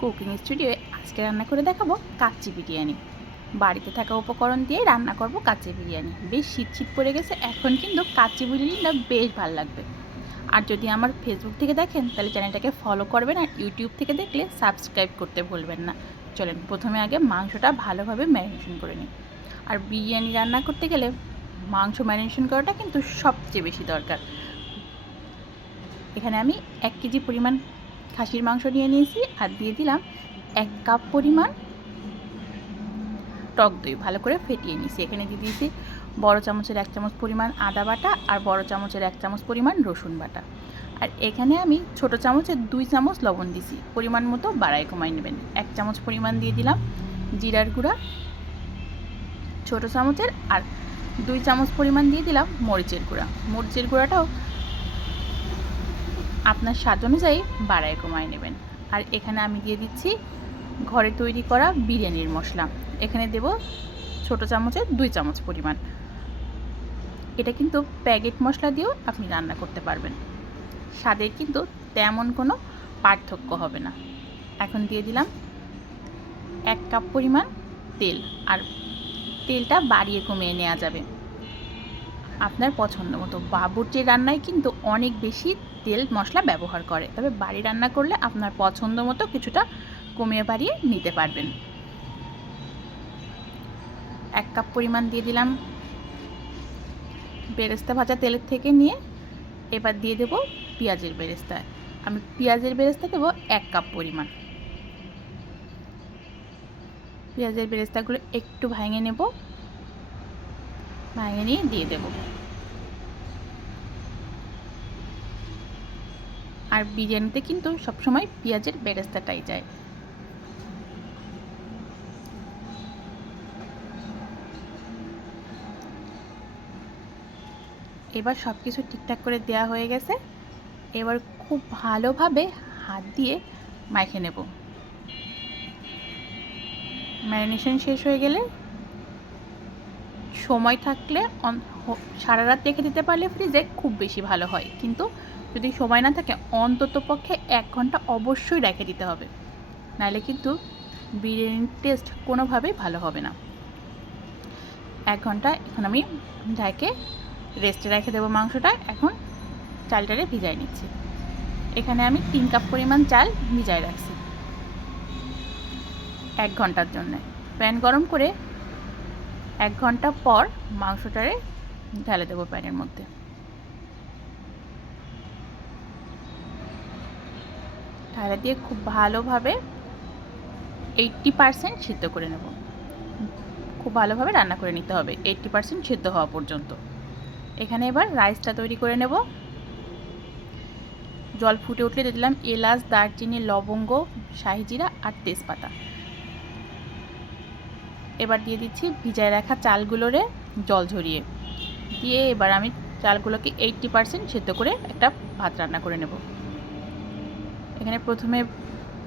Cooking স্টুডিওয়ে আজকে রান্না করে দেখাবো কাচ্চি বিরিয়ানি। বাড়িতে থাকা উপকরণ দিয়ে রান্না করব কাচ্চি বিরিয়ানি। বেশ শীত শীত পড়ে গেছে, এখন কিন্তু কাচ্চি বিরিয়ানিটা বেশ ভালো লাগবে। আর যদি আমার ফেসবুক থেকে দেখেন তাহলে চ্যানেলটাকে ফলো করবেন, আর ইউটিউব থেকে দেখলে সাবস্ক্রাইব করতে ভুলবেন না। চলেন প্রথমে আগে মাংসটা ভালোভাবে ম্যারিনেশন করে নিই। আর বিরিয়ানি রান্না করতে গেলে মাংস ম্যারিনেশন করাটা কিন্তু সবচেয়ে বেশি দরকার। এখানে আমি 1 কেজি পরিমাণ খাসির মাংস নিয়ে নিয়েছি, আর দিয়ে দিলাম 1 কাপ পরিমাণ টক দই ভালো করে ফেটিয়ে নিয়েছি। এখানে দিয়ে দিয়েছি বড় চামচের 1 চামচ পরিমাণ আদা বাটা আর বড় চামচের 1 চামচ পরিমাণ রসুন বাটা। আর এখানে আমি ছোট চামচের 2 চামচ লবণ দিয়েছি, পরিমাণ মতো বাড়াই কমাই নেবেন। 1 চামচ পরিমাণ দিয়ে দিলাম জিরার গুঁড়া ছোট চামচের, আর 2 চামচ পরিমাণ দিয়ে দিলাম মরিচের গুঁড়া। মরিচের গুঁড়াটাও আপনার স্বাদ অনুযায়ী বাড়াই কমাই নেবেন। আর এখানে আমি দিয়ে দিচ্ছি ঘরে তৈরি করা বিরিয়ানির মশলা। এখানে দেব ছোট চামচের 2 চামচ পরিমাণ। এটা কিন্তু প্যাকেট মশলা দিয়েও আপনি রান্না করতে পারবেন, স্বাদের কিন্তু তেমন কোনো পার্থক্য হবে না। এখন দিয়ে দিলাম 1 কাপ পরিমাণ তেল, আর তেলটা বাড়িয়ে কমিয়ে নেওয়া যাবে আপনার পছন্দ মতো। বাবুর্চির রান্নায় কিন্তু অনেক বেশি তেল মশলা ব্যবহার করে, তবে বাড়ি রান্না করলে আপনার পছন্দ মতো কিছুটা কমিয়ে বাড়িয়ে নিতে পারবেন। 1 কাপ পরিমাণ দিয়ে দিলাম বেরেস্তা ভাজা তেলের থেকে নিয়ে। এবার দিয়ে দেব পেঁয়াজের বেরেস্তা। আমি পেঁয়াজের বেরেস্তা দেবো 1 কাপ পরিমাণ। পেঁয়াজের বেরেস্তাগুলো একটু ভেঙে নেব, ভেঙে নিয়ে দিয়ে দেব। আর বিরিয়ানিতে কিন্তু সবসময় পেঁয়াজের বেরেস্তাটাই যায়। এবার সব কিছু ঠিকঠাক করে দেওয়া হয়ে গেছে। এবার খুব ভালোভাবে হাত দিয়ে মাখে নেব। ম্যারিনেশন শেষ হয়ে গেলে সময় থাকলে সারা রাত রেখে দিতে পারলে ফ্রিজে খুব বেশি ভালো হয়, কিন্তু যদি সময় না থাকে অন্তত পক্ষে 1 ঘন্টা অবশ্যই রেখে দিতে হবে, নাহলে কিন্তু বিরিয়ানির টেস্ট কোনোভাবেই ভালো হবে না। 1 ঘন্টা এখন আমি ঢেকে রেস্টে রেখে দেবো মাংসটা। এখন চালটারে ভিজাই নিচ্ছি। এখানে আমি 3 কাপ পরিমাণ চাল ভিজাই রাখছি 1 ঘন্টার জন্য। প্যান গরম করে 1 ঘন্টা পর মাংসটারে ঢেলে দেবো প্যানের মধ্যে। ঢেলে দিয়ে খুব ভালোভাবে 80% সিদ্ধ করে নেব। খুব ভালোভাবে রান্না করে নিতে হবে 80% সিদ্ধ হওয়া পর্যন্ত। এখানে এবার রাইসটা তৈরি করে নেব। জল ফুটে উঠলে দিয়ে দিলাম এলাচ, দারচিনি, লবঙ্গ, শাহি জিরা আর তেজপাতা। এবার দিয়ে দিচ্ছি ভিজায় রাখা চালগুলোরে জল ঝরিয়ে দিয়ে। এবার আমি চালগুলোকে 80% সিদ্ধ করে একটা ভাত রান্না করে নেব। এখানে প্রথমে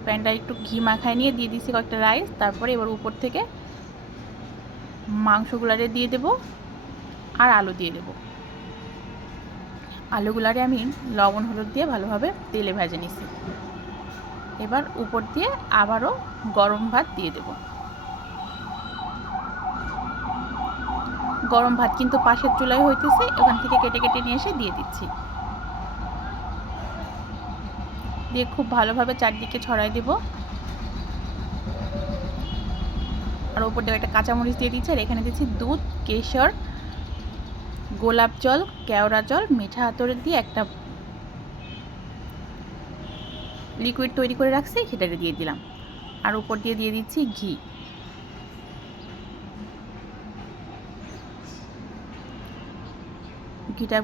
প্যানটা একটু ঘি মাখায় নিয়ে দিয়ে দিচ্ছি কয়েকটা রাইস। তারপরে এবার উপর থেকে মাংসগুলারে দিয়ে দেব আর আলু দিয়ে দেব। আলুগুলারে আমি লবণ হলুদ দিয়ে ভালোভাবে তেলে ভেজে নিছি। এবার উপর দিয়ে আবারও গরম ভাত দিয়ে দেব। গরম ভাত কিন্তু পাশের চুলায় হইতেছে, ওখান থেকে কেটে কেটে নিয়ে এসে দিয়ে দিচ্ছি। দিয়ে খুব ভালোভাবে চারদিকে ছড়াই দেব। আর উপর দিয়ে একটা কাঁচামরিচ দিয়ে দিচ্ছি। আর এখানে দিচ্ছি দুধ, কেশর, গোলাপ জল, কেওড়া জল, মিঠা আতর দিয়ে একটা লিকুইড তৈরি করে রাখছি, সেটাকে দিয়ে দিলাম। আর উপর দিয়ে দিয়ে দিচ্ছি ঘি। ঘিটা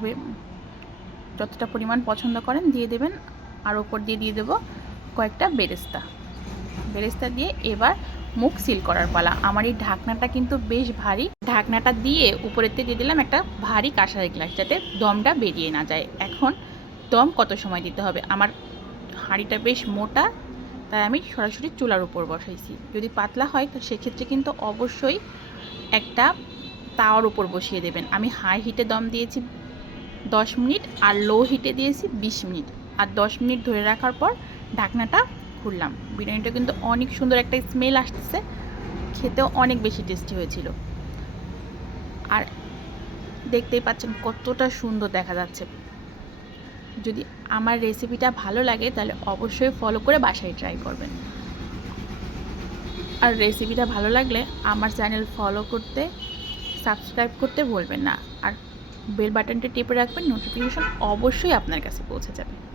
যতটা পরিমাণ পছন্দ করেন দিয়ে দেবেন। আর উপর দিয়ে দিয়ে দেবো কয়েকটা বেরেস্তা। বেরেস্তা দিয়ে এবার মুখ সিল করার পালা। আমার এই ঢাকনাটা কিন্তু বেশ ভারী। ঢাকনাটা দিয়ে উপরেতে দিয়ে দিলাম একটা ভারী কাঁসারের গ্লাস, যাতে দমটা বেরিয়ে না যায়। এখন দম কত সময় দিতে হবে, আমার হাঁড়িটা বেশ মোটা, তাই আমি সরাসরি চুলার উপর বসাইছি। যদি পাতলা হয় তো সেক্ষেত্রে কিন্তু অবশ্যই একটা তাওয়ার উপর বসিয়ে দেবেন। আমি হাই হিটে দম দিয়েছি 10 মিনিট, আর লো হিটে দিয়েছি 20 মিনিট। আর 10 মিনিট ধরে রাখার পর ঢাকনাটা খুললাম। বিরিয়ানিটা কিন্তু অনেক সুন্দর একটা স্মেল আসতেছে, খেতেও অনেক বেশি টেস্টি হয়েছিল। আর দেখতেই পাচ্ছেন কতটা সুন্দর দেখা যাচ্ছে। যদি আমার রেসিপিটা ভালো লাগে তাহলে অবশ্যই ফলো করে বাসায় ট্রাই করবেন। আর রেসিপিটা ভালো লাগলে আমার চ্যানেল ফলো করতে, সাবস্ক্রাইব করতে ভুলবেন না। আর বেল বাটনটা টিপে রাখবেন, নোটিফিকেশন অবশ্যই আপনার কাছে পৌঁছে যাবে।